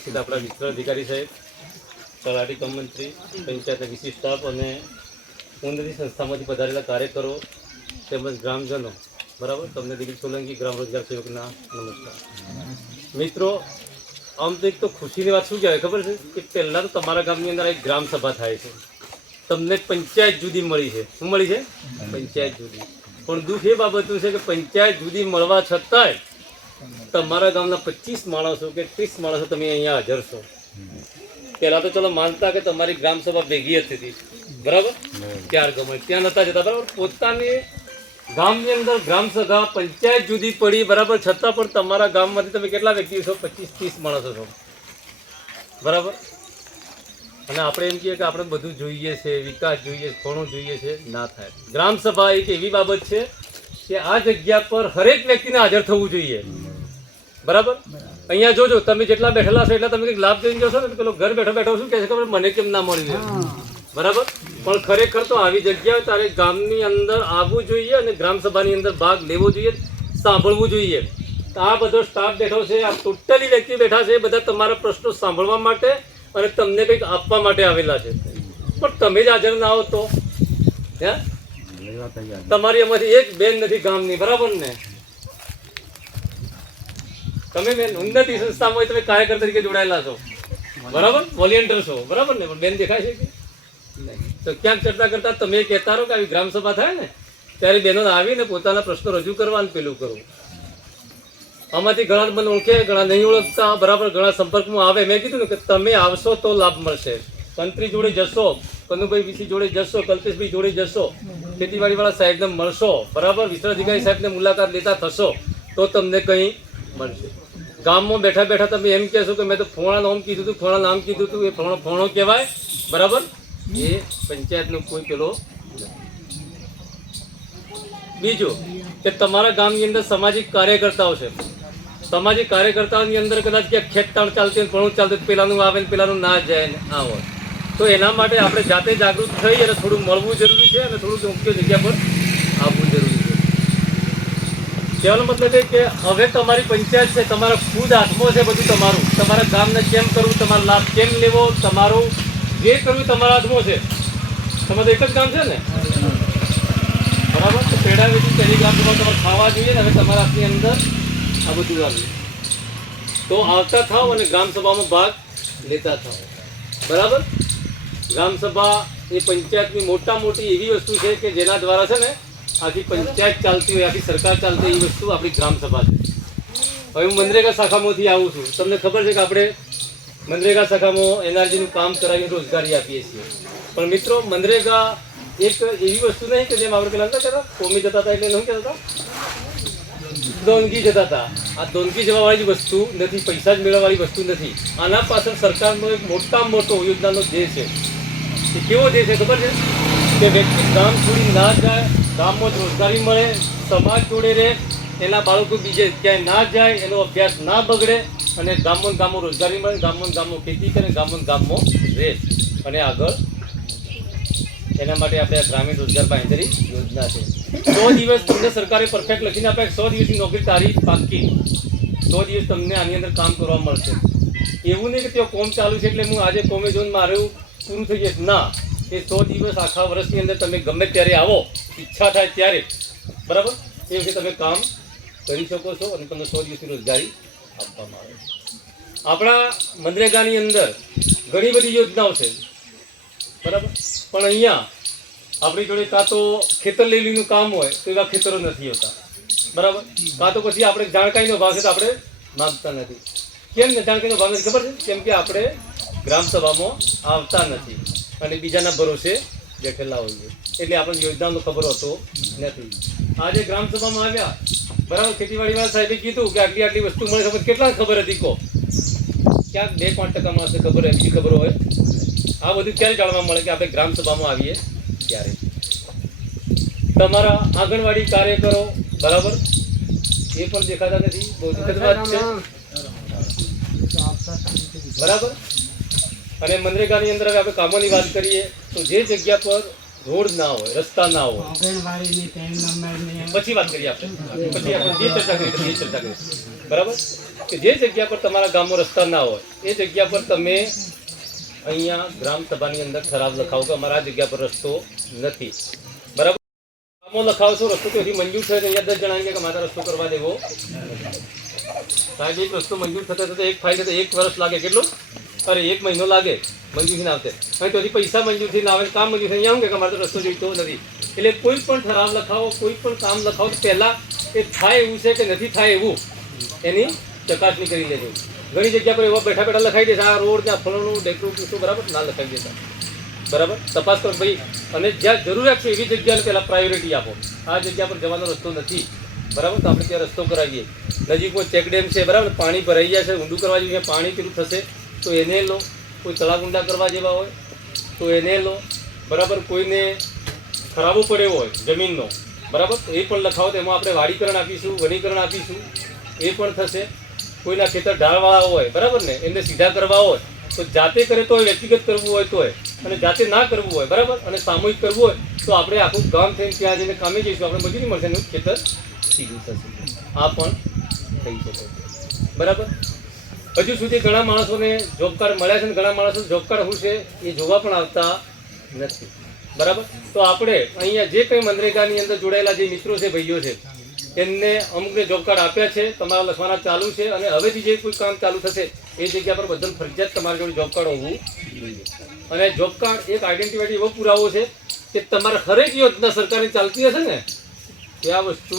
ઉપસ્થિત આપણા વિસ્તરણ અધિકારી સાહેબ, તલાટી કમ મંત્રી પંચાયત વિશિષ્ટ સ્ટાફ અને ઉન્નતિ સંસ્થામાંથી પધારેલા કાર્યકરો તેમજ ગ્રામજનો. બરાબર? તમને દિલીપ સોલંકી, ગ્રામ રોજગાર સેવકના નમસ્કાર. મિત્રો, આમ તો એક તો ખુશીની વાત શું કહેવાય? ખબર છે? કે પહેલાં તો તમારા ગામની અંદર એક ગ્રામ સભા થાય છે. તમને પંચાયત જુદી મળી છે. શું મળી છે? પંચાયત જુદી. પણ દુઃખ એ બાબતનું છે કે પંચાયત જુદી મળવા છતાંય તમારા ગામના પચીસ માણસો કે ત્રીસ માણસો તમે અહીંયા હાજર છો. પહેલાં તો ચલો માનતા કે તમારી ગ્રામસભા ભેગી હતી. બરાબર? ત્યાર ગમે. ત્યાં નતા જતા બરાબર? પોતાની ગામની અંદર ગ્રામસભા પંચાયત જુદી પડી બરાબર? છતાં પણ તમારા ગામમાંથી તમે કેટલા વ્યક્તિઓ છો? પચીસ ત્રીસ માણસો છો. બરાબર? અને આપણે એમ કહીએ કે આપણે બધું જોઈએ છે વિકાસ જોઈએ છે ઘણું જોઈએ છે. ના થાય. ગ્રામસભા એક એવી બાબત છે કે આ જગ્યા પર હરેક વ્યક્તિને હાજર થવું જોઈએ. બરાબર? અહીંયા જોજો તમે જેટલા બેઠેલા છો એટલા તમે કંઈક લાભ જઈને જશો ને પેલો ઘર બેઠો બેઠો શું કહે છે ખબર? મને કેમ ના મળી જાય બરાબર? પણ ખરેખર તો આવી જગ્યાએ તારે ગામની અંદર આવવું જોઈએ અને ગ્રામસભાની અંદર ભાગ લેવો જોઈએ સાંભળવું જોઈએ. આ બધો સ્ટાફ બેઠો છે આ ટોટલી વ્યક્તિ બેઠા છે બધા તમારા પ્રશ્નો સાંભળવા માટે અને તમને કંઈક આપવા માટે આવેલા છે. પણ તમે જ હાજર ના હો તો. હે? તમારી એમાંથી એક બેન નથી ગામની બરાબર ને? તમે બેન ઉન્નતિ સંસ્થામાં તમે કાર્યકર તરીકે જોડાયેલા છો. બરાબર? વોલિયન્ટર છો. બરાબર ને? પણ બેન દેખાય છે કે? તો ક્યાંક ચર્ચા કરતા તમે કહેતા રહો કે આવી ગ્રામસભા થાય ને ત્યારે બહેનો આવીને પોતાના પ્રશ્નો રજૂ કરવા અને પેલું કરવું આમાંથી ઘણા મને ઓળખે ઘણા નહીં ઓળખતા બરાબર ઘણા સંપર્કમાં આવે. મેં કીધું ને કે તમે આવશો તો લાભ મળશે. મંત્રી જોડે જશો કનુભાઈ વિસી જોડે જશો કલ્પેશભાઈ જોડે જશો ખેતીવાડી વાળા સાહેબને મળશો બરાબર? વિસ્તરણ અધિકારી સાહેબને મુલાકાત લેતા થશો તો તમને કંઈ મળશે. ગામમાં બેઠા બેઠા તમે એમ કહેશો કે મેં તો ફોણા નામ કીધું હતું, ફોણા નામ કીધું હતું, એ ફોણો ફોણો કહેવાય. બરાબર? એ પંચાયતનો કોઈ પેલો બીજું કે તમારા ગામની અંદર સામાજિક કાર્યકર્તાઓ છે. સામાજિક કાર્યકર્તાઓની અંદર કદાચ કે ખેતતાણ ચાલતી હોય ઘણું ચાલતું પેલાનું આવે ને પેલાનું ના જાય ને આ હોય. તો એના માટે આપણે જાતે જાગૃત થઈ અને થોડું મળવું જરૂરી છે અને થોડું મુખ્ય જગ્યા પર કહેવાનો મતલબ એ કે હવે તમારી પંચાયત છે, તમારા ખુદ હાથમાં છે બધું તમારું. તમારા ગામને કેમ કરવું, તમારો લાભ કેમ લેવો, તમારું જે કરવું તમારા હાથમાં છે. તમારે એક જ ગામ છે ને? બરાબર? તો પેડા પહેલી ગામમાં તમારે ખાવા જોઈએ ને, હવે તમારા હાથની અંદર આ બધું આવ્યું તો આવતા થાવ અને ગ્રામસભામાં ભાગ લેતા થાવ. બરાબર? ગ્રામસભા એ પંચાયતની મોટા મોટી એવી વસ્તુ છે કે જેના દ્વારા છે ને આખી પંચાયત ચાલતી હોય, આખી સરકાર ચાલતી હોય, એ વસ્તુ આપણી ગ્રામ સભા છે. હવે હું મનરેગા શાખામાંથી આવું છું. તમને ખબર છે કે આપણે મનરેગા શાખામાં એનઆરજીનું કામ કરાવીને રોજગારી આપીએ છીએ. પણ મિત્રો, મનરેગા એક એવી વસ્તુ નહીં કે જેમ આપણે પેલા નતા કહેતા, કોમી જતા હતા એટલે નહીં કહેતા હતા. દોનગી જતા હતા. આ દોનગી જવાવાળી વસ્તુ નથી, પૈસા જ મેળવવાળી વસ્તુ નથી. આના પાછળ સરકારનો એક મોટામાં મોટો યોજનાનો ધ્યેય છે. એ કેવો ધ્યેય છે ખબર છે? કે વ્યક્તિ ગામ છોડી ના જાય ગામમાં જ રોજગારી મળે, સમાજ જોડે રહે, એના બાળકો બીજે ક્યાંય ના જાય, એનો અભ્યાસ ના બગડે અને ગામમાં ને ગામમાં રોજગારી મળે, ગામમાં ને ગામમાં ખેતી કરે, ગામમાં ગામમાં રહે. અને આગળ એના માટે આપણે ગ્રામીણ રોજગાર બાંહેધરી યોજના છે. સો દિવસ તમને સરકારે પરફેક્ટ લખીને આપે સો દિવસની નોકરી તારી પાકી સો દિવસ તમને આની અંદર કામ કરવા મળશે. એવું નહીં કે ત્યાં કોમ ચાલુ છે એટલે હું આજે કોમે જોઈને મારું પૂરું થઈ જશે ના. એ સો દિવસ આખા વર્ષની અંદર તમે ગમે ત્યારે આવો, ઈચ્છા થાય ત્યારે. બરાબર? એ વખતે તમે કામ કરી શકો છો અને તમને સો દિવસની રોજગારી આપવામાં આવે આપણા મનરેગાની અંદર ઘણી બધી યોજનાઓ છે. બરાબર? પણ અહીંયા આપણી જોડે કાં તો ખેતર લેલીનું કામ હોય, તો એવા ખેતરો નથી હોતા. બરાબર? કાં તો પછી આપણે જાણકારીનો ભાગ છે તો આપણે માગતા નથી. કેમ ને જાણકારીનો ભાગ ખબર છે? કેમ કે આપણે ગ્રામસભામાં આવતા નથી. અને બીજાના ભરોસે બેઠેલા હોઈએ એટલે આપણને યોજનાનો ખબર હોતો નથી. આજે ગ્રામસભામાં આવ્યા. બરાબર ખેતીવાડી વાળા સાહેબે કીધું કે આટલી આટલી વસ્તુ મળે ખબર કેટલા ખબર હતી કહો. ક્યાંક બે પાંચ ટકા માણસને ખબર હોય બીજી ખબર હોય. આ બધું ક્યારે જાણવા મળે કે આપણે ગ્રામસભામાં આવીએ? ત્યારે તમારા આંગણવાડી કાર્યકરો બરાબર? એ પણ દેખાતા નથી. બહુ દુઃખદ વાત છે. બરાબર? અને મનરેગાની અંદર હવે આપણે કામોની વાત કરીએ તો જે જગ્યા પર રોડ ના હોય રસ્તા ના હોય પછી વાત કરીએ આપણે. પછી આપણે જે ચર્ચા કરીએ એ ચર્ચા કરીએ. બરાબર? કે જે જગ્યા પર તમારા ગામમાં રસ્તા ના હોય એ જગ્યા પર તમે અહીંયા ગ્રામ સભાની અંદર ઠરાવ લખાવો કે અમારા આ જગ્યા પર રસ્તો નથી. બરાબર? ગામો લખાવશો રસ્તો ત્યાંથી મંજૂર થયો તો અહીંયા દસ જણાવીએ કે મારા રસ્તો કરવા દેવો. સાહેબ એક રસ્તો મંજૂર થતા થતા એક ફાઇલ તો એક વર્ષ લાગે. કેટલું? અરે, એક મહિનો લાગે મંજૂરી ના આવતે. અને ત્યાંથી પૈસા મંજૂરથી ના આવે કામ મંજૂર થઈ આવું કે અમારે તો રસ્તો જોઈતો નથી. એટલે કોઈ પણ ઠરાવ લખાવો, કોઈ પણ કામ લખાવો, પહેલાં એ થાય એવું છે કે નથી થાય એવું, એની ચકાસણી કરી લેજો. ઘણી જગ્યા પર એવા બેઠા બેઠા લખાઈ દેશે, આ રોડ ત્યાં ફળનું ડેકરું પૂછું બરાબર? ના લખાઈ દેતા. બરાબર? તપાસ કરો ભાઈ. અને જ્યાં જરૂરિયાત છે એવી જગ્યાને પહેલાં પ્રાયોરિટી આપો. આ જગ્યા પર જવાનો રસ્તો નથી. બરાબર? તો આપણે ત્યાં રસ્તો કરાવીએ. નજીકમાં ચેકડેમ છે, બરાબર? પાણી ભરાઈ જાય છે, ઊંડું કરવા જોઈએ પાણી પેલું થશે? તો એને લો, કોઈ ઊંડા કરવા જેવા હોય, તો એને લો. બરાબર, કોઈને ખરાબો પડ્યો હોય જમીનનો, બરાબર એ પણ લખાવો તો એમાં આપણે વાડીકરણ આપીશું, વનીકરણ આપીશું, એ પણ થશે. કોઈના ખેતર ઢાળવાળા હોય, બરાબર ને, એમને સીધા કરવા હોય, તો જાતે કરે તો વ્યક્તિગત કરવું હોય તોય, અને જાતે ના કરવું હોય, બરાબર, અને સામૂહિક કરવું હોય, તો આપણે આખું ગામ થઈને ત્યાં જઈને કામે જઈશું, આપણે મજૂરી મળશે ખેતર સીધું થશે. આ પણ થઈ શકે. બરાબર? હજુ સુધી ઘણા માણસોને જોબ કાર્ડ મળ્યા છે ને ઘણા માણસો જોબ કાર્ડ શું છે એ જોવા પણ આવતા નથી. બરાબર? તો આપણે અહીંયા જે કંઈ મનરેગાની અંદર જોડાયેલા જે મિત્રો છે, ભાઈઓ છે એમને અમુકને જોબ કાર્ડ આપ્યા છે, તમારા લખવાના ચાલુ છે અને હવેથી જે કોઈ કામ ચાલુ થશે, એ જગ્યા પર બધા ફરજિયાત તમારી જોડે જોબ કાર્ડ હોવું જોઈએ. અને જોબ કાર્ડ એક આઈડેન્ટિટી એવો પુરાવો છે કે તમારે હરેક યોજના સરકારની ચાલતી હશે ને કે આ વસ્તુ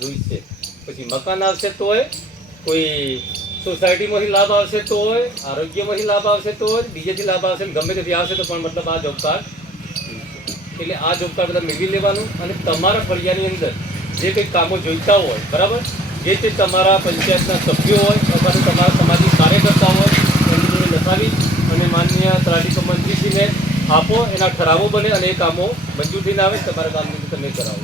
જોઈશે. પછી મકાન આવશે તોય કોઈ સોસાયટીમાંથી લાભ આવશે તો આરોગ્યમાંથી લાભ આવશે તો બીજેથી લાભ આવશે ગમે તેથી આવશે તો પણ મતલબ આ જોબ કાર્ડ એટલે આ જોબ કાર્ડ બધા મેળવી લેવાનું અને તમારા ફળિયાની અંદર જે કંઈ કામો જોઈતા હોય, બરાબર? જે તે તમારા પંચાયતના સભ્યો હોય અથવા તમારા સમાજની કાર્યકર્તા હોય, એની જોડે લખાવી અને માન્ય તલાટી મંત્રીશ્રીને આપો, એના ઠરાવો બને અને એ કામો મંજૂર થઈને આવે, તમારા કામની તમે કરાવો.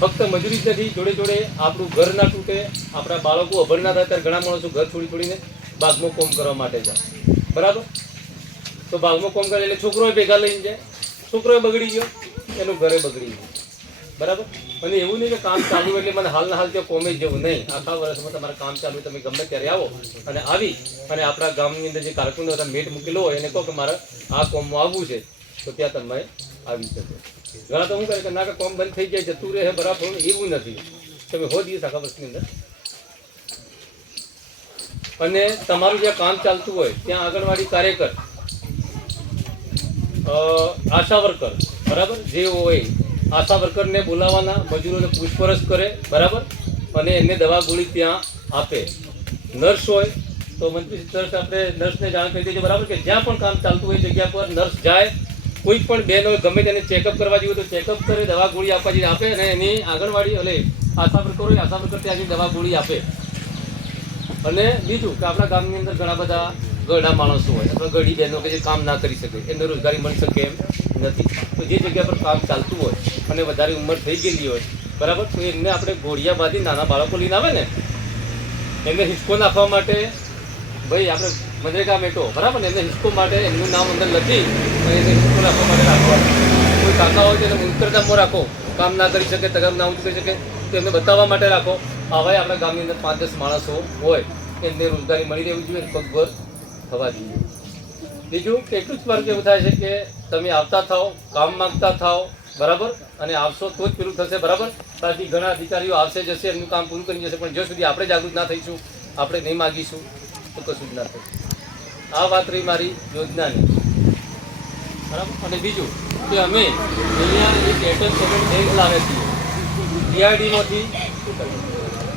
ફક્ત મજૂરી જ નથી, જોડે જોડે આપણું ઘર ના તૂટે, આપણા બાળકો અભણ ના ત્યારે ઘણા માણસો ઘર છોડી છોડીને બાગમાં કોમ કરવા માટે જાય. બરાબર? તો બાગમાં કોમ કરે એટલે છોકરો ભેગા લઈને જાય. છોકરો બગડી ગયો, એનું ઘરે બગડી ગયું. બરાબર? અને એવું નહીં કે કામ ચાલુ એટલે મને હાલના હાલ ત્યાં કોમે જવું નહીં. આખા વર્ષમાં તમારે કામ ચાલુ તમે ગમે ત્યારે આવો અને આવી અને આપણા ગામની અંદર જે કાર્યક્રમ મેટ મૂકેલો હોય, એને કહો કે મારે આ કોમમાં આવવું છે. તો ત્યાં તમે આવી શકો. ઘણા તો શું કરે કે ના, કે કોમ બંધ થઈ જાય, જતું રહે, બરાબર, એવું નથી. તમે હો દિવસ આખા વર્ષની અંદર. અને તમારું જ્યાં કામ ચાલતું હોય, ત્યાં આંગણવાડી કાર્યકર આશા વર્કર, બરાબર, જે હોય, આશા વર્કરને બોલાવવાના, મજૂરોને પૂછપરછ કરે, બરાબર, અને એમને દવા ગોળી ત્યાં આપે. નર્સ હોય, તો મંત્રી, નર્સ આપણે, નર્સને જાણ કરી દેજો બરાબર, કે જ્યાં પણ કામ ચાલતું હોય જગ્યા પર નર્સ જાય કોઈ પણ બેન હોય ગમે તેને ચેકઅપ કરવા જેવું તો ચેકઅપ કરે, દવા ગોળી આપવા જેવી આપે અને એની આંગણવાડી એટલે આશા વર્કર હોય આશા વર્કર ત્યાં દવા ગોળી આપે. અને બીજું કે આપણા ગામની અંદર ઘણા બધા ગરડા માણસો હોય અથવા ગરડી બહેનો કે જે કામ ના કરી શકે, એમને રોજગારી મળી શકે એમ નથી. તો જે જગ્યા પર કામ ચાલતું હોય અને વધારે ઉંમર થઈ ગયેલી હોય, બરાબર? તો એમને આપણે ગોળિયા બાંધી નાના બાળકો લઈને આવે ને, એમને હિસ્કો નાખવા માટે, ભાઈ, આપણે મનરેગા મેટો, બરાબર ને? એમને હિસ્કો માટે એમનું નામ અંદર લખી માટે રાખવાનું કોઈ કાકા હોય તો એને મુંતરકામમાં રાખો કામ ના કરી શકે તગાર ના કરી શકે તો બતાવવા માટે રાખો આવાય આપણા ગામની અંદર પાંચ દસ માણસો હોય એમને રોજગારી મળી રહેવી જોઈએ પગભર થવા જોઈએ બીજું કે જ મારું એવું થાય છે કે તમે આવતા થાઓ કામ માંગતા થાઓ બરાબર અને આવશો તો જ પેલું થશે બરાબર બાકી ઘણા અધિકારીઓ આવશે જશે એમનું કામ પૂરું કરી જશે પણ જ્યાં સુધી આપણે જાગૃત ના થઈશું આપણે નહીં માગીશું તો કશું જ ના થશે આ વાત રહી મારી યોજનાની બરાબર? અને બીજું કે અમે એક એરટેલ પેમેન્ટ બેંક લાવે છીએ ડીઆરડીમાંથી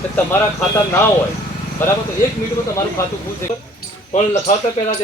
કે તમારા ખાતા ના હોય, બરાબર? તો એક મિનિટમાં તમારું ખાતું પૂછે પણ લખાવતા પહેલાં